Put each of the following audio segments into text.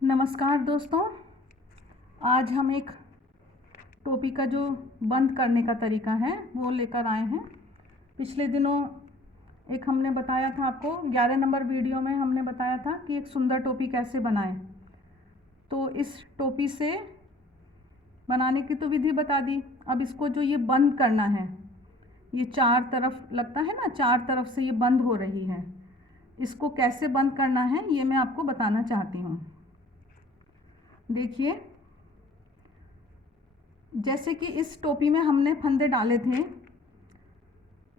नमस्कार दोस्तों, आज हम एक टोपी का जो बंद करने का तरीका है वो लेकर आए हैं। पिछले दिनों एक हमने बताया था आपको 11 नंबर वीडियो में हमने बताया था कि एक सुंदर टोपी कैसे बनाएं। तो इस टोपी से बनाने की तो विधि बता दी। अब इसको जो ये बंद करना है, ये चार तरफ लगता है ना, चार तरफ से ये बंद हो रही है, इसको कैसे बंद करना है ये मैं आपको बताना चाहती हूँ। देखिए, जैसे कि इस टोपी में हमने फंदे डाले थे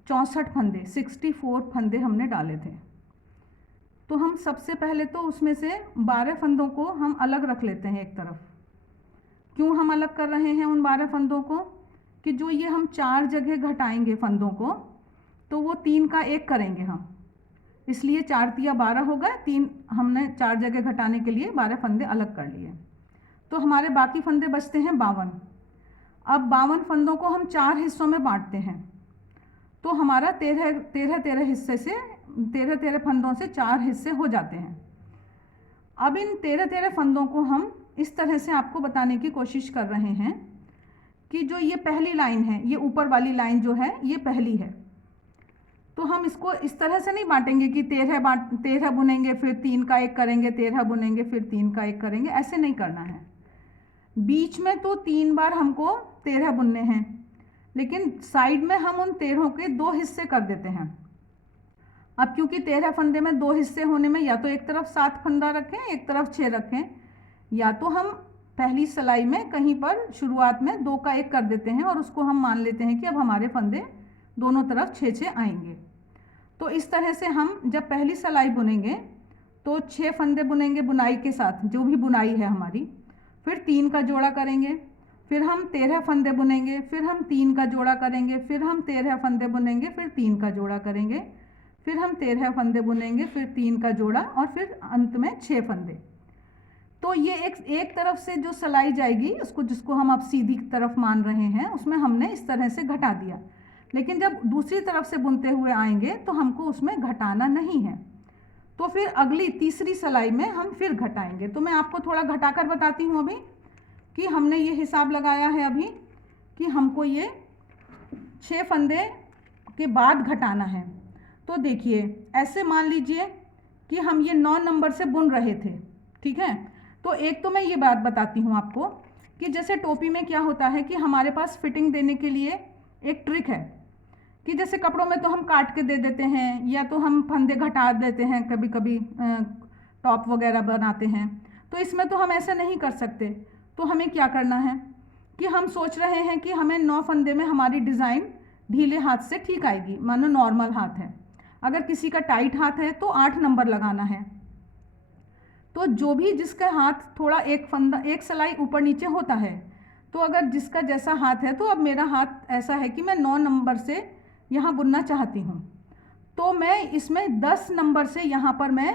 64 फंदे, 64 फंदे हमने डाले थे। तो हम सबसे पहले तो उसमें से 12 फंदों को हम अलग रख लेते हैं एक तरफ। क्यों हम अलग कर रहे हैं उन 12 फंदों को? कि जो ये हम 4 जगह घटाएंगे फंदों को, तो वो 3 का 1 करेंगे हम, इसलिए 4 तिया 12 हो गए। 3 हमने 4 जगह घटाने के लिए 12 फंदे अलग कर लिए। तो हमारे बाकी फंदे बचते हैं 52। अब 52 फंदों को हम 4 हिस्सों में बांटते हैं, तो हमारा 13 हिस्से से 13 फंदों से 4 हिस्से हो जाते हैं। अब इन 13 फंदों को हम इस तरह से आपको बताने की कोशिश कर रहे हैं कि जो ये पहली लाइन है, ये ऊपर वाली लाइन जो है ये पहली है। तो हम इसको इस तरह से नहीं बांटेंगे कि 13 बुनेंगे फिर 3 का 1 करेंगे, 13 बुनेंगे फिर 3 का 1 करेंगे, ऐसे नहीं करना है। बीच में तो 3 बार हमको 13 बुनने हैं, लेकिन साइड में हम उन 13 के 2 हिस्से कर देते हैं। अब क्योंकि 13 फंदे में 2 हिस्से होने में या तो एक तरफ 7 फंदा रखें, एक तरफ 6 रखें, या तो हम पहली सिलाई में कहीं पर शुरुआत में 2 का 1 कर देते हैं और उसको हम मान लेते हैं कि अब हमारे फंदे दोनों तरफ 6 आएंगे। तो इस तरह से हम जब पहली सिलाई बुनेंगे तो 6 फंदे बुनेंगे बुनाई के साथ, जो भी बुनाई है हमारी, फिर 3 का जोड़ा करेंगे, फिर हम 13 फंदे बुनेंगे, फिर हम 3 का जोड़ा करेंगे, फिर हम 13 फंदे बुनेंगे, फिर 3 का जोड़ा करेंगे, फिर हम 13 फंदे बुनेंगे, फिर 3 का जोड़ा, और फिर अंत में 6 फंदे। तो ये एक तरफ से जो सिलाई जाएगी उसको, जिसको हम अब सीधी तरफ मान रहे हैं, उसमें हमने इस तरह से घटा दिया। लेकिन जब दूसरी तरफ से बुनते हुए आएंगे तो हमको उसमें घटाना नहीं है, तो फिर अगली तीसरी सिलाई में हम फिर घटाएंगे। तो मैं आपको थोड़ा घटाकर बताती हूँ अभी कि हमने ये हिसाब लगाया है अभी कि हमको ये 6 फंदे के बाद घटाना है। तो देखिए, ऐसे मान लीजिए कि हम ये 9 नंबर से बुन रहे थे, ठीक है। तो एक तो मैं ये बात बताती हूँ आपको कि जैसे टोपी में क्या होता है कि हमारे पास फिटिंग देने के लिए एक ट्रिक है कि जैसे कपड़ों में तो हम काट के दे देते हैं, या तो हम फंदे घटा देते हैं, कभी कभी टॉप वगैरह बनाते हैं। तो इसमें तो हम ऐसा नहीं कर सकते। तो हमें क्या करना है कि हम सोच रहे हैं कि हमें 9 फंदे में हमारी डिज़ाइन ढीले हाथ से ठीक आएगी, मानो नॉर्मल हाथ है। अगर किसी का टाइट हाथ है तो 8 नंबर लगाना है। तो जो भी जिसका हाथ थोड़ा एक सिलाई ऊपर नीचे होता है, तो अगर जिसका जैसा हाथ है, तो अब मेरा हाथ ऐसा है कि मैं 9 नंबर से यहाँ बुनना चाहती हूँ, तो मैं इसमें 10 नंबर से यहाँ पर मैं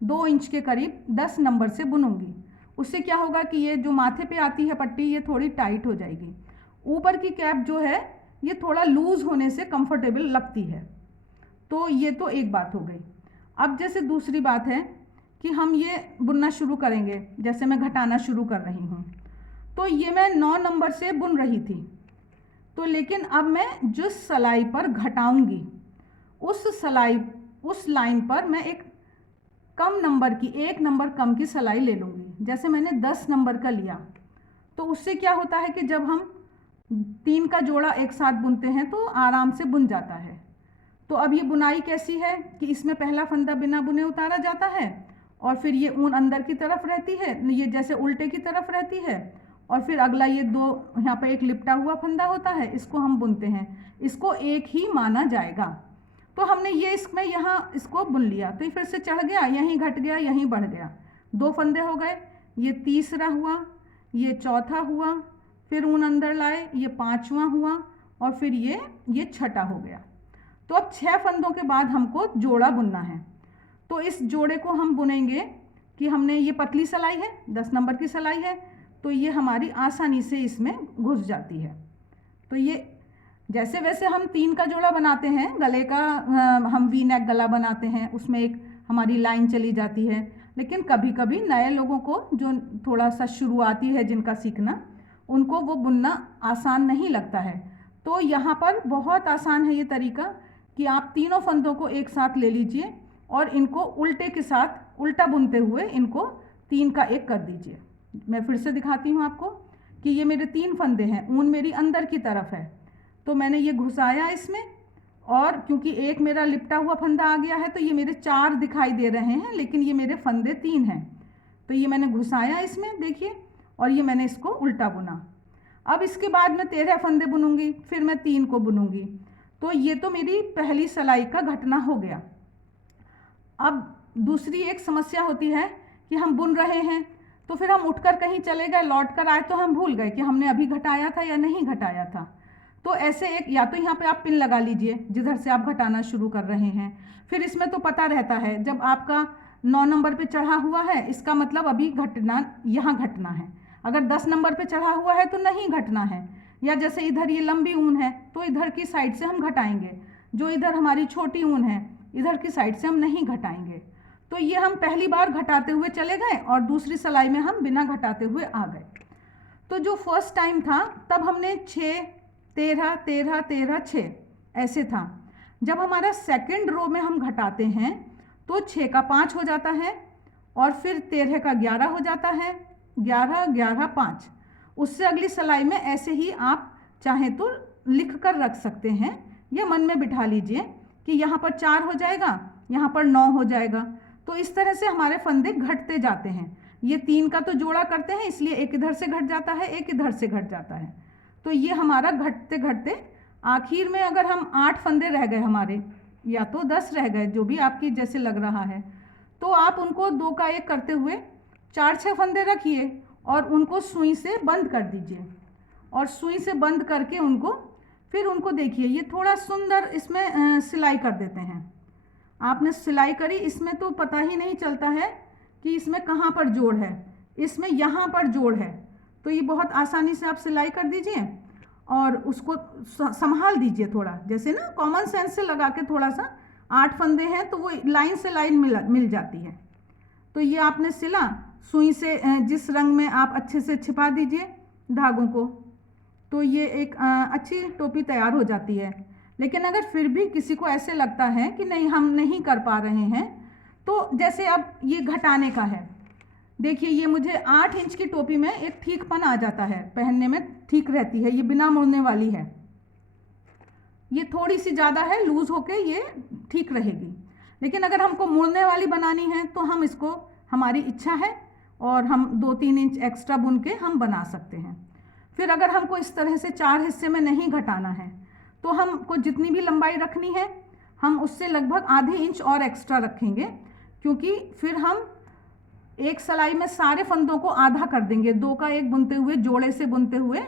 2 इंच के करीब 10 नंबर से बुनूंगी। उससे क्या होगा कि ये जो माथे पे आती है पट्टी, ये थोड़ी टाइट हो जाएगी। ऊपर की कैप जो है ये थोड़ा लूज होने से कंफर्टेबल लगती है। तो ये तो एक बात हो गई। अब जैसे दूसरी बात है कि हम ये बुनना शुरू करेंगे, जैसे मैं घटाना शुरू कर रही हूँ, तो ये मैं 9 नंबर से बुन रही थी, तो लेकिन अब मैं जिस सिलाई पर घटाऊंगी उस लाइन पर मैं एक कम नंबर की, 1 नंबर कम की सिलाई ले लूँगी। जैसे मैंने 10 नंबर का लिया, तो उससे क्या होता है कि जब हम 3 का जोड़ा एक साथ बुनते हैं तो आराम से बुन जाता है। तो अब ये बुनाई कैसी है कि इसमें पहला फंदा बिना बुने उतारा जाता है, और फिर ये ऊन अंदर की तरफ रहती है, ये जैसे उल्टे की तरफ रहती है, और फिर अगला ये 2 यहाँ पर एक लिपटा हुआ फंदा होता है, इसको हम बुनते हैं, इसको एक ही माना जाएगा। तो हमने ये इसमें यहाँ इसको बुन लिया, तो ये फिर से चढ़ गया, यहीं घट गया, यहीं बढ़ गया, 2 फंदे हो गए, ये तीसरा हुआ, ये चौथा हुआ, फिर ऊन अंदर लाए, ये 5वां हुआ, और फिर ये छठा हो गया। तो अब 6 फंदों के बाद हमको जोड़ा बुनना है। तो इस जोड़े को हम बुनेंगे कि हमने ये पतली सिलाई है, 10 नंबर की सिलाई है, तो ये हमारी आसानी से इसमें घुस जाती है। तो ये जैसे वैसे हम 3 का जोड़ा बनाते हैं, गले का हम वी नेक गला बनाते हैं, उसमें एक हमारी लाइन चली जाती है। लेकिन कभी कभी नए लोगों को जो थोड़ा सा शुरुआती है जिनका सीखना, उनको वो बुनना आसान नहीं लगता है। तो यहाँ पर बहुत आसान है ये तरीका कि आप तीनों फंदों को एक साथ ले लीजिए और इनको उल्टे के साथ उल्टा बुनते हुए इनको 3 का 1 कर दीजिए। मैं फिर से दिखाती हूँ आपको कि ये मेरे 3 फंदे हैं, ऊन मेरी अंदर की तरफ है, तो मैंने ये घुसाया इसमें, और क्योंकि एक मेरा लिपटा हुआ फंदा आ गया है तो ये मेरे 4 दिखाई दे रहे हैं, लेकिन ये मेरे फंदे 3 हैं। तो ये मैंने घुसाया इसमें, देखिए, और ये मैंने इसको उल्टा बुना। अब इसके बाद मैं 13 फंदे बुनूंगी, फिर मैं 3 को बुनूंगी। तो ये तो मेरी पहली सिलाई का घटना हो गया। अब दूसरी एक समस्या होती है कि हम बुन रहे हैं तो फिर हम उठकर कहीं चले गए, लौट कर आए तो हम भूल गए कि हमने अभी घटाया था या नहीं घटाया था। तो ऐसे एक, या तो यहाँ पे आप पिन लगा लीजिए जिधर से आप घटाना शुरू कर रहे हैं। फिर इसमें तो पता रहता है जब आपका 9 नंबर पे चढ़ा हुआ है इसका मतलब अभी घटना, यहाँ घटना है। अगर 10 नंबर पे चढ़ा हुआ है तो नहीं घटना है। या जैसे इधर ये लंबी ऊन है तो इधर की साइड से हम घटाएंगे, जो इधर हमारी छोटी ऊन है इधर की साइड से हम नहीं घटाएंगे। तो ये हम पहली बार घटाते हुए चले गए और दूसरी सिलाई में हम बिना घटाते हुए आ गए। तो जो फर्स्ट टाइम था तब हमने 6 13 13 13 6 ऐसे था। जब हमारा सेकंड रो में हम घटाते हैं तो 6 का 5 हो जाता है और फिर 13 का 11 हो जाता है, 11 11 5। उससे अगली सिलाई में ऐसे ही आप चाहें तो लिख कर रख सकते हैं या मन में बिठा लीजिए कि यहाँ पर 4 हो जाएगा, यहाँ पर 9 हो जाएगा। तो इस तरह से हमारे फंदे घटते जाते हैं। ये 3 का तो जोड़ा करते हैं इसलिए एक इधर से घट जाता है, एक इधर से घट जाता है। तो ये हमारा घटते घटते आखिर में अगर हम 8 फंदे रह गए हमारे, या तो 10 रह गए, जो भी आपकी जैसे लग रहा है, तो आप उनको 2 का 1 करते हुए 4-6 फंदे रखिए और उनको सुई से बंद कर दीजिए। और सुई से बंद करके उनको देखिए, ये थोड़ा सुंदर इसमें सिलाई कर देते हैं। आपने सिलाई करी, इसमें तो पता ही नहीं चलता है कि इसमें कहाँ पर जोड़ है, इसमें यहाँ पर जोड़ है। तो ये बहुत आसानी से आप सिलाई कर दीजिए और उसको संभाल दीजिए थोड़ा, जैसे ना कॉमन सेंस से लगा के थोड़ा सा। 8 फंदे हैं तो वो लाइन से लाइन मिल जाती है। तो ये आपने सिला, सुई से जिस रंग में आप अच्छे से छिपा दीजिए धागों को, तो ये एक अच्छी टोपी तैयार हो जाती है। लेकिन अगर फिर भी किसी को ऐसे लगता है कि नहीं हम नहीं कर पा रहे हैं, तो जैसे अब ये घटाने का है, देखिए ये मुझे 8 इंच की टोपी में एक ठीकपन आ जाता है, पहनने में ठीक रहती है, ये बिना मुड़ने वाली है। ये थोड़ी सी ज़्यादा है, लूज़ होके ये ठीक रहेगी। लेकिन अगर हमको मुड़ने वाली बनानी है तो हम इसको, हमारी इच्छा है और हम 2-3 इंच एक्स्ट्रा बुन के हम बना सकते हैं। फिर अगर हमको इस तरह से 4 हिस्से में नहीं घटाना है तो हमको जितनी भी लंबाई रखनी है हम उससे लगभग आधे इंच और एक्स्ट्रा रखेंगे, क्योंकि फिर हम एक सिलाई में सारे फंदों को आधा कर देंगे। 2 का 1 बुनते हुए, जोड़े से बुनते हुए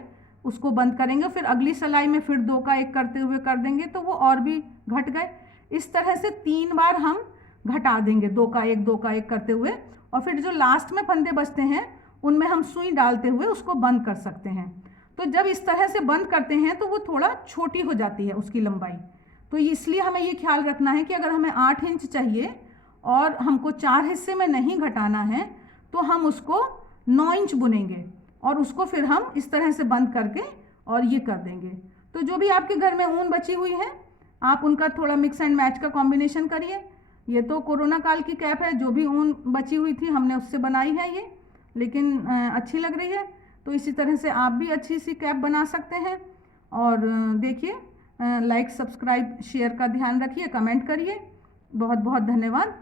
उसको बंद करेंगे, फिर अगली सिलाई में फिर 2 का 1 करते हुए कर देंगे तो वो और भी घट गए। इस तरह से 3 बार हम घटा देंगे, 2 का 1 2 का 1 करते हुए, और फिर जो लास्ट में फंदे बचते हैं उनमें हम सुई डालते हुए उसको बंद कर सकते हैं। तो जब इस तरह से बंद करते हैं तो वो थोड़ा छोटी हो जाती है उसकी लंबाई। तो इसलिए हमें ये ख्याल रखना है कि अगर हमें 8 इंच चाहिए और हमको 4 हिस्से में नहीं घटाना है तो हम उसको 9 इंच बुनेंगे और उसको फिर हम इस तरह से बंद करके और ये कर देंगे। तो जो भी आपके घर में ऊन बची हुई है आप उनका थोड़ा मिक्स एंड मैच का कॉम्बिनेशन करिए। ये तो कोरोना काल की कैप है, जो भी ऊन बची हुई थी हमने उससे बनाई है ये, लेकिन अच्छी लग रही है। तो इसी तरह से आप भी अच्छी सी कैप बना सकते हैं। और देखिए, लाइक सब्सक्राइब शेयर का ध्यान रखिए, कमेंट करिए। बहुत बहुत धन्यवाद।